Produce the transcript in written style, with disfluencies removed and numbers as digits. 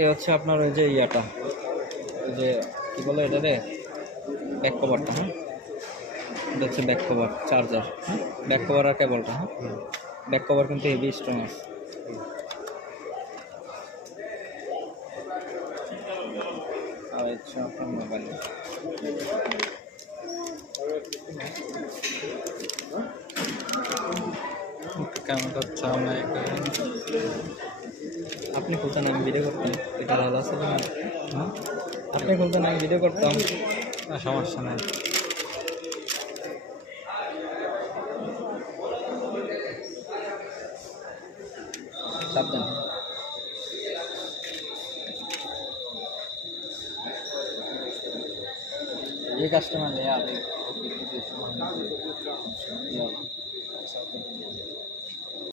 এ হচ্ছে আপনার ওই যে ইয়াটা, ওই যে কি বলে এটা রে, ব্যাক কভারটা। হ্যাঁ, এটা হচ্ছে back cover charger, back cover আর কেবলটা। হ্যাঁ, ব্যাক কভার কিন্তু হেভি স্ট্রং আছে। আর হচ্ছে আপনার মোবাইল কেমন হচ্ছে অনেক। আপনি খুলতেন, আমি ভিডিও করতাম, এটা আলাদা আছে না? হ্যাঁ, আপনি খুলতেন, আমি ভিডিও করতাম। সমস্যা নেই। সাবধান। ये कस्टमर है यार,